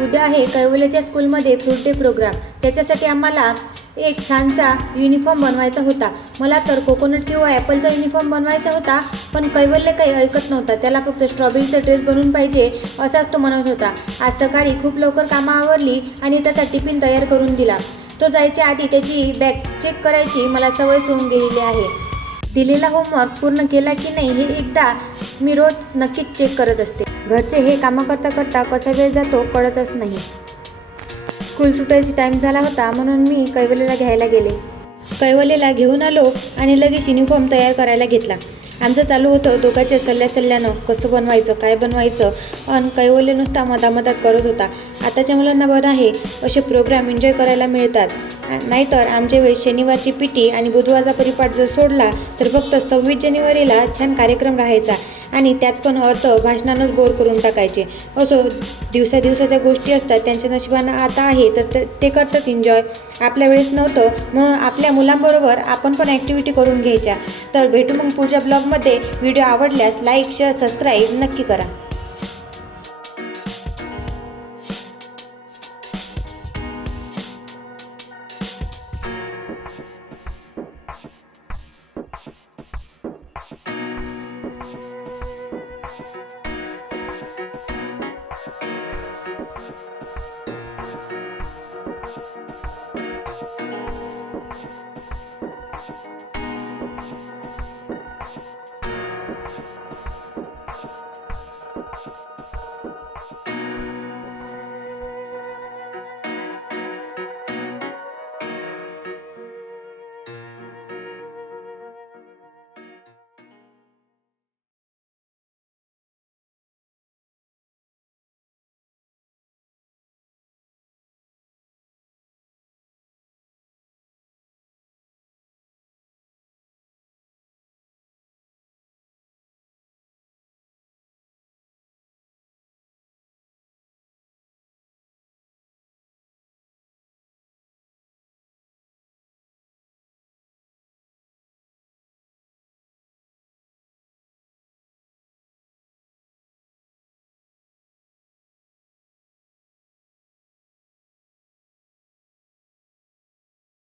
उद्या आहे कैवल्याच्या स्कूलमध्ये फ्रूट डे प्रोग्राम। त्याच्यासाठी आम्हाला एक छानसा युनिफॉर्म बनवायचा होता। मला तर कोकोनट किंवा ॲपलचा युनिफॉर्म बनवायचा होता, पण कैवल्य काही ऐकत नव्हता। त्याला फक्त स्ट्रॉबेरीचा ड्रेस बनवून पाहिजे असाच तो म्हणत होता। आज सकाळी खूप लवकर कामं आवरली आणि त्याचा टिफिन तयार करून दिला। तो जायच्या आधी त्याची बॅग चेक करायची मला सवय होऊन गेलेली आहे। दिलेला होमवर्क पूर्ण केला की नाही हे एकदा मी रोज नक्कीच चेक करत असते। घरचे हे कामं करता करता कसा वेळ जातो कळतच नाही। स्कूल सुटायची टाईम झाला होता म्हणून मी कैवल्याला घ्यायला गेले। कैवल्याला घेऊन आलो आणि लगेच युनिफॉर्म तयार करायला घेतला। आमचं चालू होतं दोघांच्या सल्ल्यानं कसं बनवायचं काय बनवायचं, पण कैवल्य नुसता मधामधात करत होता। आताच्या मुलांना बरं आहे असे प्रोग्राम एन्जॉय करायला मिळतात, नाहीतर आमच्या वेळेस शनिवारची पीटी आणि बुधवारचा परिपाठ जर सोडला तर फक्त 26 जानेवारीला छान कार्यक्रम राहायचा आणि त्यात पण अर्थ भाषणानंच बोर करून टाकायचे। असो दिवसाच्या गोष्टी असतात, त्यांच्या नशिबानं आता आहे तर ते करतात एन्जॉय। आपल्या वेळेस नव्हतं, मग आपल्या मुलांबरोबर आपण पण ॲक्टिव्हिटी करून घ्यायच्या। तर भेटू मग पुढच्या ब्लॉगमध्ये। व्हिडिओ आवडल्यास लाईक शेअर सबस्क्राईब नक्की करा।